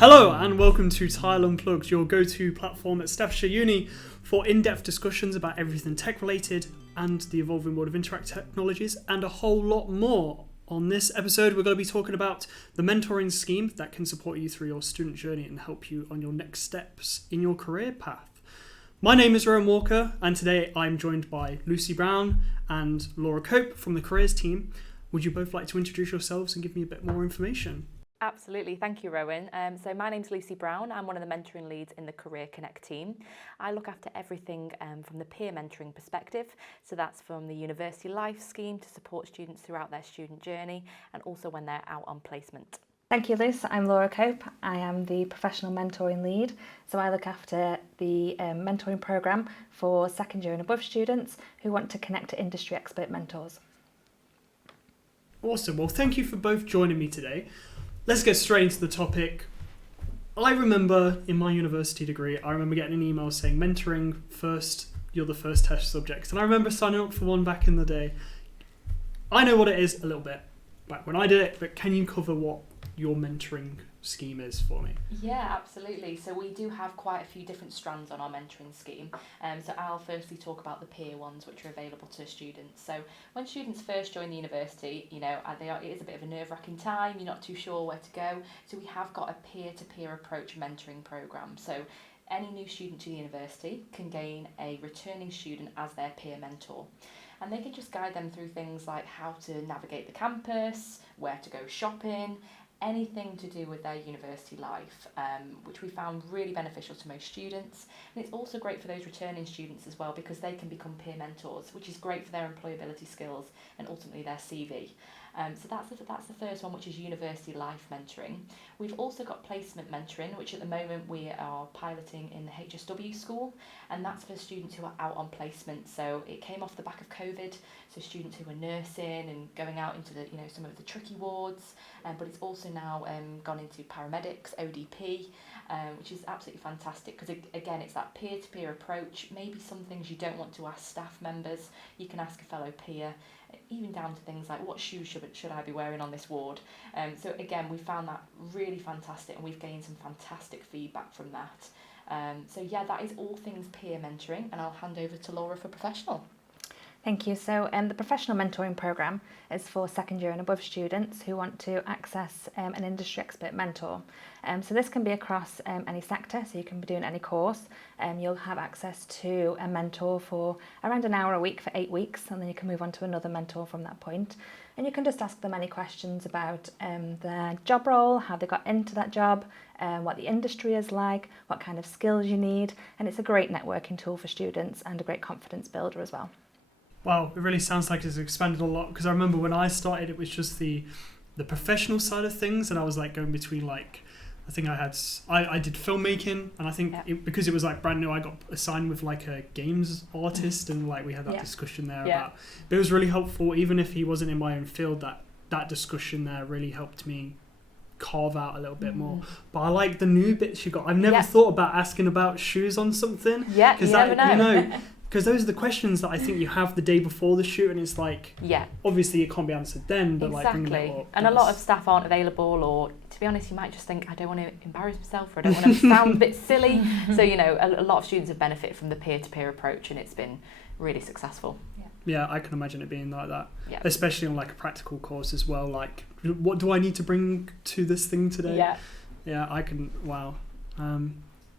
Hello and welcome to TILE Unplugged, your go-to platform at Staffordshire Uni for in-depth discussions about everything tech-related and the evolving world of interactive technologies and a whole lot more. On this episode, we're going to be talking about the mentoring scheme that can support you through your student journey and help you on your next steps in your career path. My name is Rowan Walker, and today I'm joined by Lucie Brown and Laura Cope from the careers team. Would you both like to introduce yourselves and give me a bit more information? Absolutely, thank you, Rowan. So my name's Lucie Brown. I'm one of the mentoring leads in the Career Connect team. I look after everything from the peer mentoring perspective. So that's from the University Life scheme to support students throughout their student journey and also when they're out on placement. Thank you, Luce. I'm Laura Cope. I am the professional mentoring lead. So I look after the mentoring programme for second year and above students who want to connect to industry expert mentors. Awesome. Well, thank you for both joining me today. Let's get straight into the topic. I remember in my university degree, I remember getting an email saying mentoring first, you're the first test subject. And I remember signing up for one back in the day. I know what it is a little bit back when I did it, but can you cover what your mentoring scheme is for me? Yeah, absolutely. So we do have quite a few different strands on our mentoring scheme. So I'll firstly talk about the peer ones which are available to students. So when students first join the university, it is a bit of a nerve-wracking time, you're not too sure where to go. So we have got a peer-to-peer approach mentoring programme. So any new student to the university can gain a returning student as their peer mentor. And they can just guide them through things like how to navigate the campus, where to go shopping, anything to do with their university life, which we found really beneficial to most students. And it's also great for those returning students as well because they can become peer mentors, which is great for their employability skills and ultimately their CV. So that's the first one, which is university life mentoring. We've also got placement mentoring, which at the moment we are piloting in the HSW school, and that's for students who are out on placement. So it came off the back of COVID, so students who are nursing and going out into the some of the tricky wards, but it's also now gone into paramedics, ODP, which is absolutely fantastic because again it's that peer-to-peer approach. Maybe some things you don't want to ask staff members, you can ask a fellow peer, even down to things like what shoes should I be wearing on this ward. So again, we found that really fantastic and we've gained some fantastic feedback from that. So yeah, that is all things peer mentoring, and I'll hand over to Laura for professional. Thank you. So the professional mentoring programme is for second year and above students who want to access an industry expert mentor. So this can be across any sector, so you can be doing any course. You'll have access to a mentor for around an hour a week for 8 weeks, and then you can move on to another mentor from that point. And you can just ask them any questions about their job role, how they got into that job, what the industry is like, what kind of skills you need. And it's a great networking tool for students and a great confidence builder as well. Wow, it really sounds like it's expanded a lot, because I remember when I started it was just the professional side of things, and I was like going between I think I did filmmaking, and I think because it was like brand new, I got assigned with like a games artist, and like we had that discussion there about, but it was really helpful, even if he wasn't in my own field, that discussion there really helped me carve out a little bit more. But I like the new bits you got. I've never thought about asking about shoes on something. Yeah, you never know. Because those are the questions that I think you have the day before the shoot, and it's like, obviously it can't be answered then, but exactly. Like bringing it up. And a lot of staff aren't available, or to be honest, you might just think, I don't want to embarrass myself, or I don't want to sound a bit silly. So, a lot of students have benefited from the peer-to-peer approach, and it's been really successful. Yeah, I can imagine it being like that, especially on like a practical course as well. Like, what do I need to bring to this thing today? Yeah, I can, wow.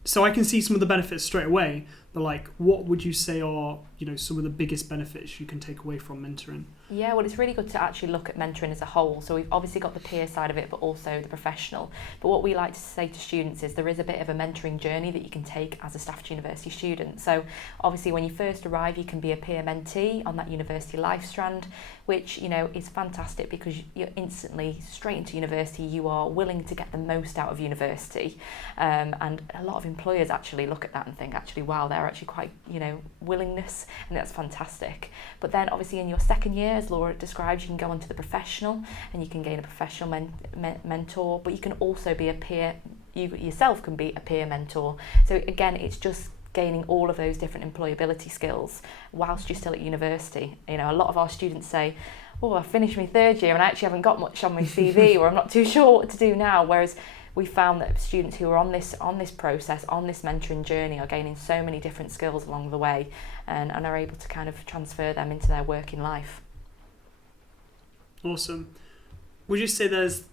So I can see some of the benefits straight away, but like, what would you say are, some of the biggest benefits you can take away from mentoring? Yeah, well, it's really good to actually look at mentoring as a whole. So we've obviously got the peer side of it, but also the professional. But what we like to say to students is there is a bit of a mentoring journey that you can take as a Staffordshire University student. So obviously when you first arrive, you can be a peer mentee on that university life strand, which, is fantastic because you're instantly straight into university. You are willing to get the most out of university. And a lot of employers actually look at that and think, actually, wow, they're actually quite, willingness, and that's fantastic. But then obviously in your second year, as Laura described, you can go on to the professional and you can gain a professional mentor, but you can also be a peer, you yourself can be a peer mentor. So again, it's just gaining all of those different employability skills whilst you're still at university. A lot of our students say, I finished my third year and I actually haven't got much on my CV or I'm not too sure what to do now, whereas we found that students who are on this process, on this mentoring journey, are gaining so many different skills along the way, and are able to kind of transfer them into their working life. Awesome. Would you say there's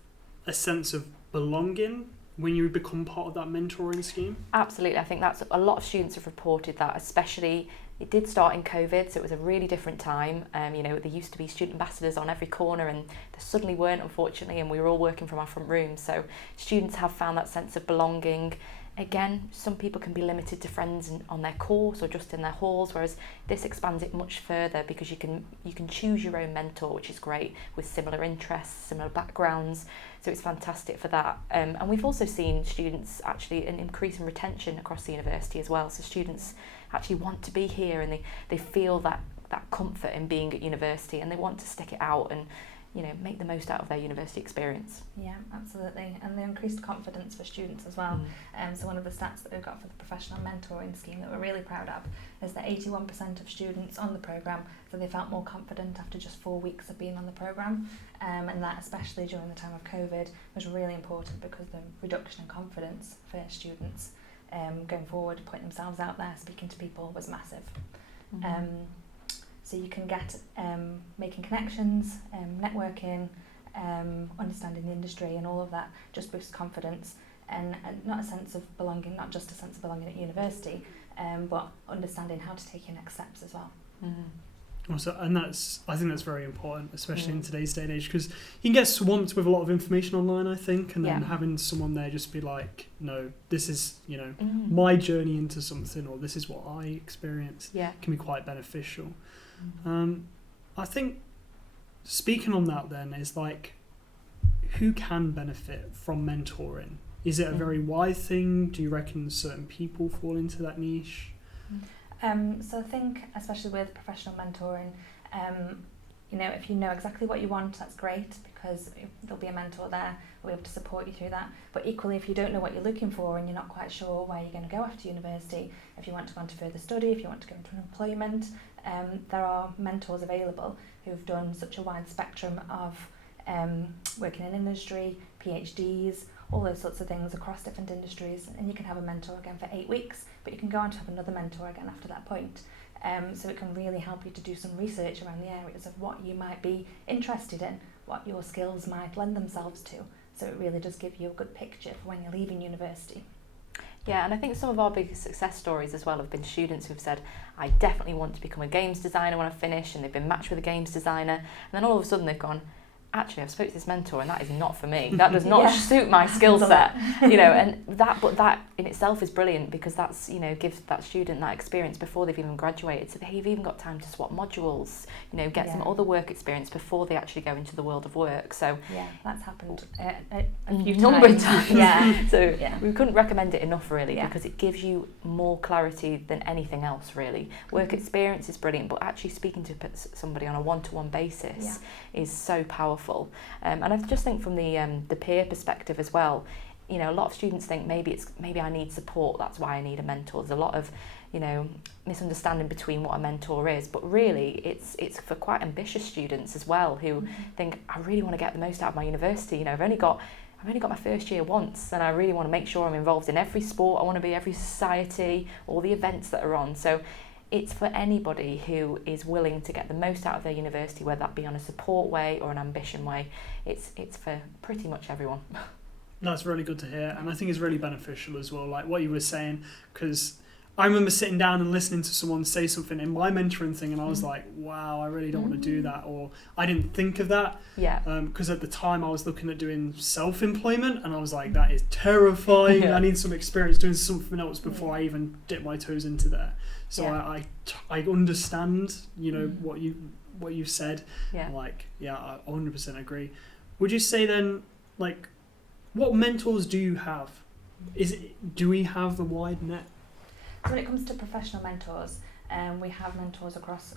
a sense of belonging when you become part of that mentoring scheme? Absolutely. I think that's a lot of students have reported that, especially it did start in COVID, so it was a really different time. You know, there used to be student ambassadors on every corner, and there suddenly weren't, unfortunately, and we were all working from our front rooms. So students have found that sense of belonging. Again, some people can be limited to friends on their course or just in their halls, whereas this expands it much further, because you can choose your own mentor, which is great, with similar interests, similar backgrounds. So it's fantastic for that. And we've also seen students actually an increase in retention across the university as well. So students actually want to be here, and they feel that comfort in being at university, and they want to stick it out and, you know, make the most out of their university experience. Yeah, absolutely. And the increased confidence for students as well. So one of the stats that we've got for the professional mentoring scheme that we're really proud of is that 81% of students on the programme, so they felt more confident after just 4 weeks of being on the programme. And that, especially during the time of COVID, was really important, because the reduction in confidence for students going forward, putting themselves out there, speaking to people, was massive. So you can get making connections, networking, understanding the industry, and all of that just boosts confidence, and not a sense of belonging, not just a sense of belonging at university, but understanding how to take your next steps as well. Also, and I think that's very important, especially in today's day and age, because you can get swamped with a lot of information online, I think, and then having someone there just be like, no, this is, you know, my journey into something, or this is what I experienced, can be quite beneficial. I think, speaking on that then, is like, who can benefit from mentoring? Is it a very wide thing? Do you reckon certain people fall into that niche? So I think, especially with professional mentoring, you know, if you know exactly what you want, that's great, because there'll be a mentor there who'll be able to support you through that. But equally, if you don't know what you're looking for and you're not quite sure where you're going to go after university, if you want to go on to further study, if you want to go into employment, there are mentors available who've done such a wide spectrum of working in industry, PhDs, all those sorts of things across different industries, and you can have a mentor again for 8 weeks, but you can go on to have another mentor again after that point. So it can really help you to do some research around the areas of what you might be interested in, what your skills might lend themselves to. So it really does give you a good picture for when you're leaving university. Yeah, and I think some of our biggest success stories as well have been students who've said, I definitely want to become a games designer when I finish, and they've been matched with a games designer, and then all of a sudden they've gone, actually, I've spoke to this mentor and that is not for me. That does not suit my skill set, you know, and that in itself is brilliant, because that's, you know, gives that student that experience before they've even graduated. So they've even got time to swap modules, you know, get some other work experience before they actually go into the world of work. So yeah, that's happened a few number of times. Yeah. So we couldn't recommend it enough, really, because it gives you more clarity than anything else, really. Work experience is brilliant, but actually speaking to somebody on a one-to-one basis is so powerful. And I just think from the peer perspective as well, you know, a lot of students think maybe I need support, that's why I need a mentor. There's a lot of, you know, misunderstanding between what a mentor is, but really it's for quite ambitious students as well, who think, I really want to get the most out of my university. You know, I've only got my first year once, and I really want to make sure I'm involved in every sport. I want to be every society, all the events that are on. So it's for anybody who is willing to get the most out of their university, whether that be on a support way or an ambition way. It's for pretty much everyone. That's really good to hear, and I think it's really beneficial as well, like what you were saying, because I remember sitting down and listening to someone say something in my mentoring thing, and I was like, wow, I really don't want to do that, or I didn't think of that. Because at the time I was looking at doing self-employment, and I was like, that is terrifying. I need some experience doing something else before I even dip my toes into there. So I understand, you know, what you said. Like, I 100% agree. Would you say then, like, what mentors do you have? Do we have a wide net? So when it comes to professional mentors, we have mentors across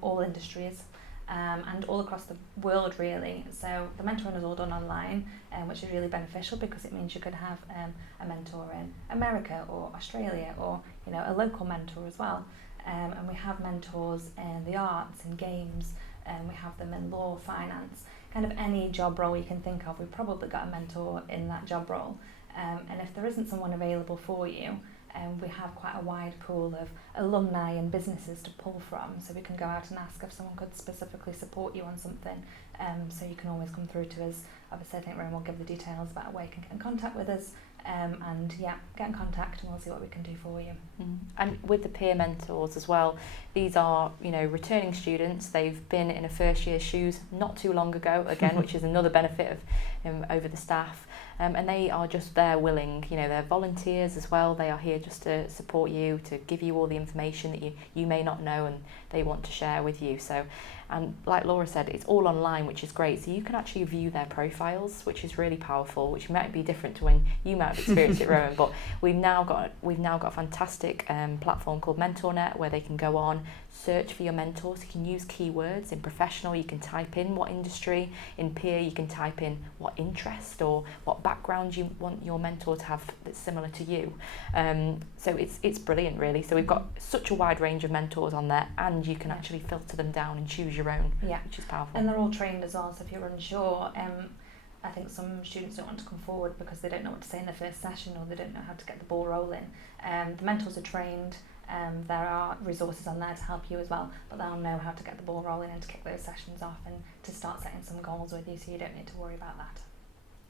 all industries and all across the world, really. So the mentoring is all done online, which is really beneficial, because it means you could have a mentor in America or Australia, or, you know, a local mentor as well. And we have mentors in the arts, in games, and we have them in law, finance, kind of any job role you can think of. We've probably got a mentor in that job role. And if there isn't someone available for you, we have quite a wide pool of alumni and businesses to pull from, so we can go out and ask if someone could specifically support you on something. So you can always come through to us. Obviously, I think Rowan will give the details about where you can get in contact with us. And yeah, get in contact and we'll see what we can do for you. And with the peer mentors as well, these are, returning students. They've been in a first year's shoes not too long ago, again, which is another benefit of over the staff. And they are just there willing, they're volunteers as well. They are here just to support you, to give you all the information that you may not know and they want to share with you. So, and like Laura said, it's all online, which is great. So you can actually view their profiles, which is really powerful, which might be different to when you might have experienced it, Rowan. But we've now got a fantastic platform called MentorNet where they can go on, search for your mentors. You can use keywords. In professional, you can type in what industry. In peer, you can type in what interest or what background you want your mentor to have that's similar to you. So it's brilliant, really. So we've got such a wide range of mentors on there, and you can actually filter them down and choose your own, which is powerful. And they're all trained as well, so if you're unsure, I think some students don't want to come forward because they don't know what to say in the first session or they don't know how to get the ball rolling. The mentors are trained. There are resources on there to help you as well, but they'll know how to get the ball rolling and to kick those sessions off and to start setting some goals with you, so you don't need to worry about that.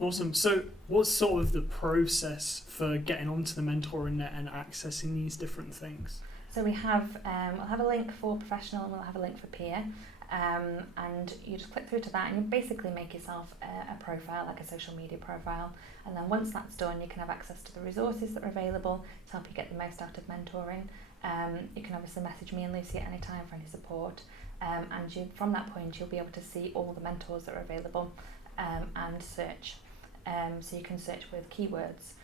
Awesome. So what's sort of the process for getting onto the mentoring net and accessing these different things? So we'll have a link for professional and we'll have a link for peer. And you just click through to that and you basically make yourself a profile, like a social media profile, and then once that's done you can have access to the resources that are available to help you get the most out of mentoring. You can obviously message me and Lucie at any time for any support, and from that point you'll be able to see all the mentors that are available and search. So you can search with keywords,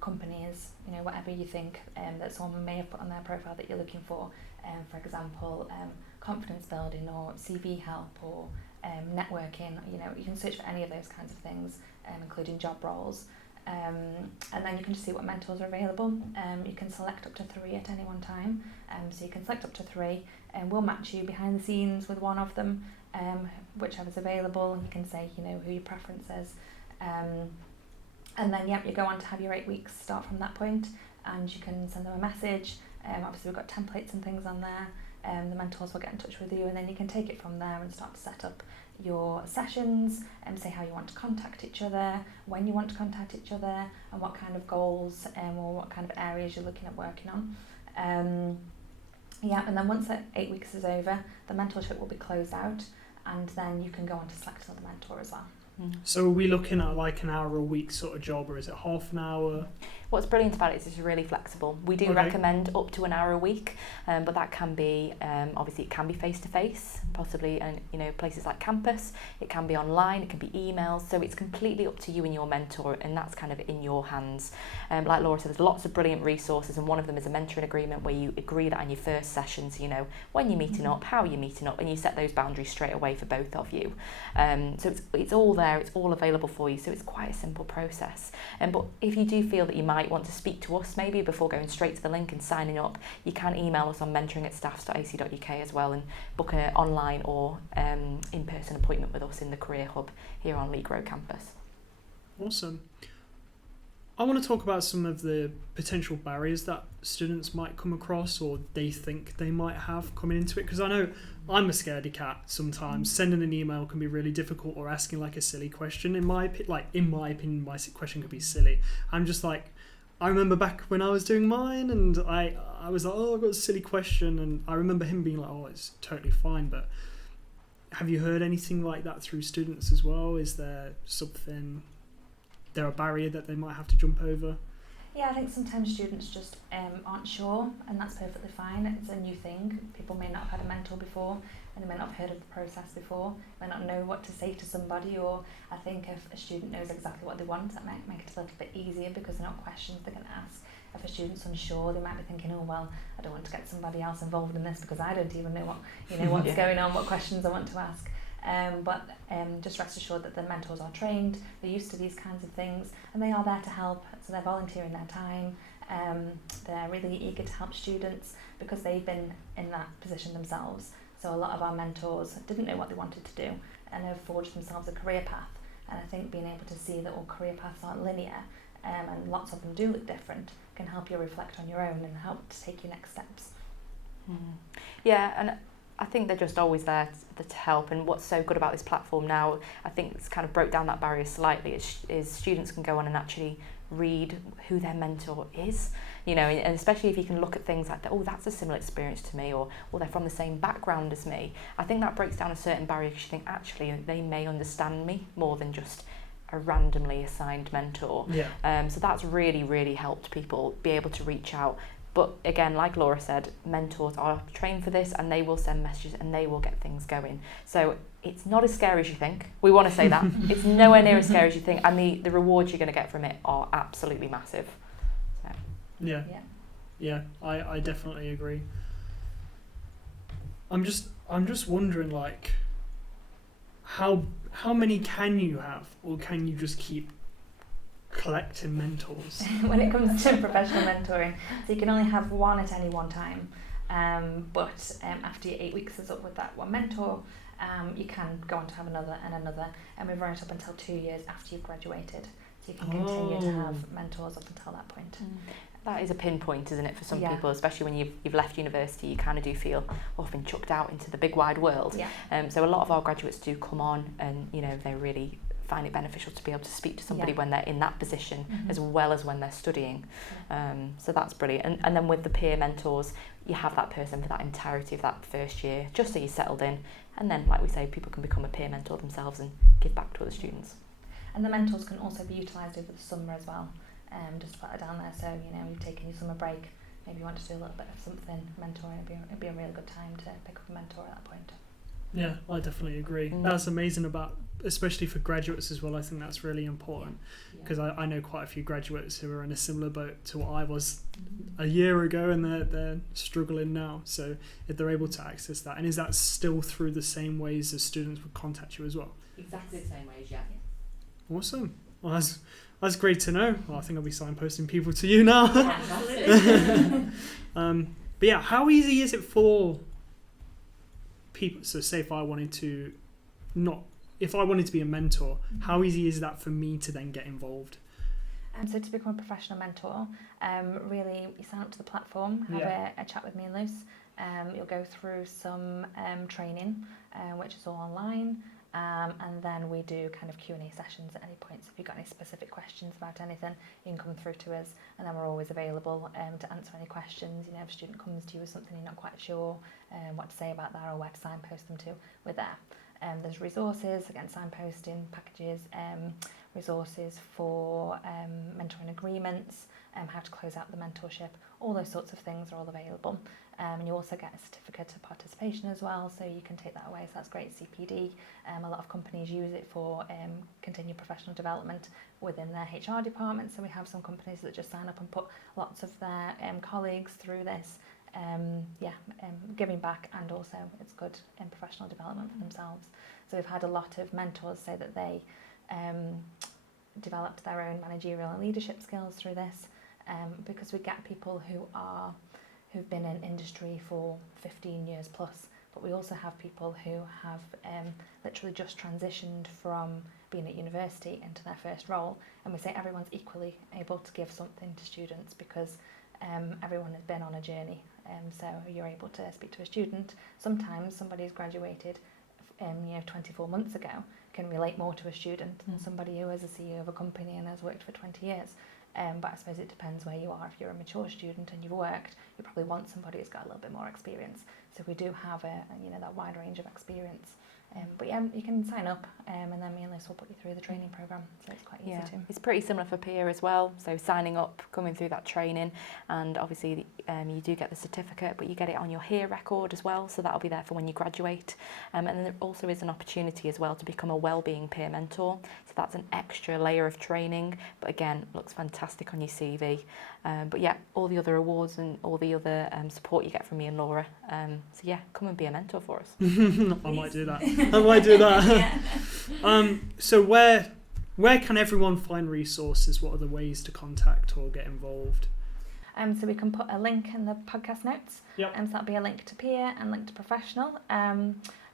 companies, whatever you think that someone may have put on their profile that you're looking for. For example, confidence building or CV help or networking. You can search for any of those kinds of things, including job roles. And then you can just see what mentors are available. You can select up to 3 at any one time. So you can select up to 3 and we'll match you behind the scenes with one of them, whichever's available, and you can say, who your preference is. And then, you go on to have your 8 weeks start from that point, and you can send them a message. Obviously, we've got templates and things on there. The mentors will get in touch with you, and then you can take it from there and start to set up your sessions and say how you want to contact each other, when you want to contact each other, and what kind of goals or what kind of areas you're looking at working on. And then once that 8 weeks is over, the mentorship will be closed out, and then you can go on to select another mentor as well. So are we looking at like an hour a week sort of job, or is it half an hour? What's brilliant about it is it's really flexible. We do recommend up to an hour a week, but that can be, obviously it can be face-to-face, possibly, and places like campus. It can be online, it can be emails, so it's completely up to you and your mentor, and that's kind of in your hands. Like Laura said, there's lots of brilliant resources, and one of them is a mentoring agreement where you agree that on your first session, so you know when you're meeting up, how you're meeting up, and you set those boundaries straight away for both of you. So it's all there, it's all available for you, so it's quite a simple process. But if you do feel that you might want to speak to us maybe before going straight to the link and signing up, you can email us on mentoring@staffs.ac.uk as well and book an online or in-person appointment with us in the Career Hub here on Leek Road campus. Awesome. I want to talk about some of the potential barriers that students might come across or they think they might have coming into it, because I know I'm a scaredy cat sometimes. Sending an email can be really difficult, or asking like a silly question. In my opinion, my question could be silly. I'm just like, I remember back when I was doing mine and I was like, oh, I've got a silly question, and I remember him being like, oh, it's totally fine. But have you heard anything like that through students as well? Is there a barrier that they might have to jump over? Yeah, I think sometimes students just aren't sure, and that's perfectly fine. It's a new thing. People may not have had a mentor before, and they may not have heard of the process before, may not know what to say to somebody, or I think if a student knows exactly what they want, that might make it a little bit easier because they're not questions they're going to ask. If a student's unsure, they might be thinking, oh, well, I don't want to get somebody else involved in this because I don't even know what's going on, what questions I want to ask. But just rest assured that the mentors are trained, they're used to these kinds of things, and they are there to help. So they're volunteering their time, they're really eager to help students because they've been in that position themselves. So a lot of our mentors didn't know what they wanted to do and have forged themselves a career path. And I think being able to see that all career paths aren't linear and lots of them do look different, can help you reflect on your own and help to take your next steps. Yeah, and I think they're just always there to help. And what's so good about this platform now, I think it's kind of broke down that barrier slightly, is students can go on and actually read who their mentor is, you know, and especially if you can look at things like that, oh, that's a similar experience to me, or they're from the same background as me. I think that breaks down a certain barrier, because you think actually they may understand me more than just a randomly assigned mentor. So that's really, really helped people be able to reach out. But again, like Laura said, mentors are trained for this, and they will send messages and they will get things going. So it's not as scary as you think. We want to say that. It's nowhere near as scary as you think, and the rewards you're going to get from it are absolutely massive. So. Yeah, I definitely agree. I'm just wondering, like, how many can you have, or can you just keep collecting mentors? When it comes to professional mentoring, so you can only have one at any one time, but after your 8 weeks is up with that one mentor, you can go on to have another, and we've run it up until 2 years after you've graduated, so you can continue to have mentors up until that point. That is a pinpoint, isn't it, for some people, especially when you've left university. You kind of do feel, I've been chucked out into the big wide world. So a lot of our graduates do come on, and you know, they really find it beneficial to be able to speak to somebody when they're in that position, as well as when they're studying. So that's brilliant. And then with the peer mentors, you have that person for that entirety of that first year, just so you're settled in. And then, like we say, people can become a peer mentor themselves and give back to other students. And the mentors can also be utilised over the summer as well. Just to put it down there, so you know, you've taken your summer break, maybe you want to do a little bit of something mentoring, it'd be a really good time to pick up a mentor at that point. Yeah, I definitely agree. That's amazing, especially for graduates as well. I think that's really important, because I know quite a few graduates who are in a similar boat to what I was a year ago, and they're struggling now. So if they're able to access that, and is that still through the same ways as students would contact you as well? Exactly the same ways, yeah. Awesome. Well, that's great to know. Well, I think I'll be signposting people to you now. Absolutely. But yeah, how easy is it for people? So say if I wanted to be a mentor, how easy is that for me to then get involved? So to become a professional mentor, really you sign up to the platform, have a chat with me and Luce. You'll go through some training, which is all online. And then we do kind of Q&A sessions at any point. So if you've got any specific questions about anything, you can come through to us, and then we're always available to answer any questions. You know, if a student comes to you with something you're not quite sure what to say about that, or where to signpost them to, we're there. There's resources, again, signposting packages, resources for mentoring agreements, how to close out the mentorship, all those sorts of things are all available. And you also get a certificate of participation as well, so you can take that away, so that's great. CPD, a lot of companies use it for continued professional development within their HR department, so we have some companies that just sign up and put lots of their colleagues through this, giving back, and also it's good in professional development for themselves. So we've had a lot of mentors say that they developed their own managerial and leadership skills through this, because we get people who've been in industry for 15 years plus, but we also have people who have literally just transitioned from being at university into their first role, and we say everyone's equally able to give something to students, because everyone has been on a journey. So you're able to speak to a student. Sometimes somebody who's graduated 24 months ago can relate more to a student than somebody who is a CEO of a company and has worked for 20 years. But I suppose it depends where you are. If you're a mature student and you've worked, you probably want somebody who's got a little bit more experience. So we do have that wide range of experience. But yeah, you can sign up, and then me and Liz will put you through the training programme, so it's quite easy too. It's pretty similar for peer as well, so signing up, coming through that training, and obviously you do get the certificate, but you get it on your HERE record as well, so that'll be there for when you graduate. And then there also is an opportunity as well to become a wellbeing peer mentor, so that's an extra layer of training, but again, looks fantastic on your CV. But yeah, all the other awards and all the other support you get from me and Laura. So yeah, come and be a mentor for us. I might do that. So where can everyone find resources? What are the ways to contact or get involved? So we can put a link in the podcast notes. So that'll be a link to peer and link to professional.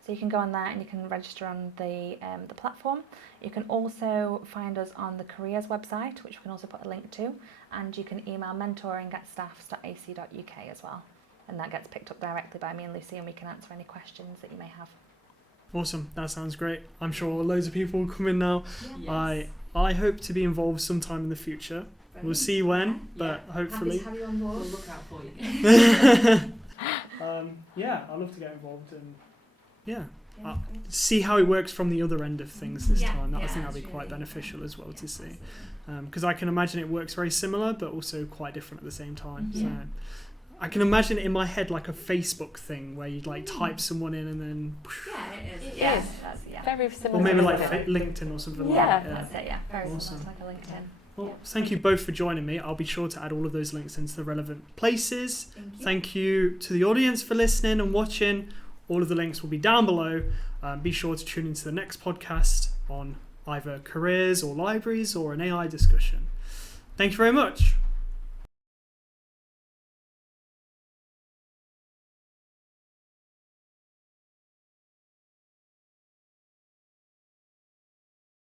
So you can go on there and you can register on the platform. You can also find us on the careers website, which we can also put a link to, and you can email mentoring@staffs.ac.uk as well. And that gets picked up directly by me and Lucy, and we can answer any questions that you may have. Awesome, that sounds great. I'm sure loads of people will come in now. Yes. I hope to be involved sometime in the future. We'll see when, but hopefully. Happy to have you on board. We'll look out for you. I'd love to get involved and see how it works from the other end of things this time. I think that'll be quite beneficial as well to see, because I can imagine it works very similar but also quite different at the same time. So I can imagine it in my head like a Facebook thing where you'd like type someone in and then It is. Yes, Very similar. or maybe to like LinkedIn. LinkedIn or something like Yeah, that. that's it, very Awesome. similar to like a LinkedIn. Well, thank you both for joining me. I'll be sure to add all of those links into the relevant places. Thank you to the audience for listening and watching. All of the links will be down below. Be sure to tune into the next podcast on either careers or libraries or an AI discussion. Thank you very much.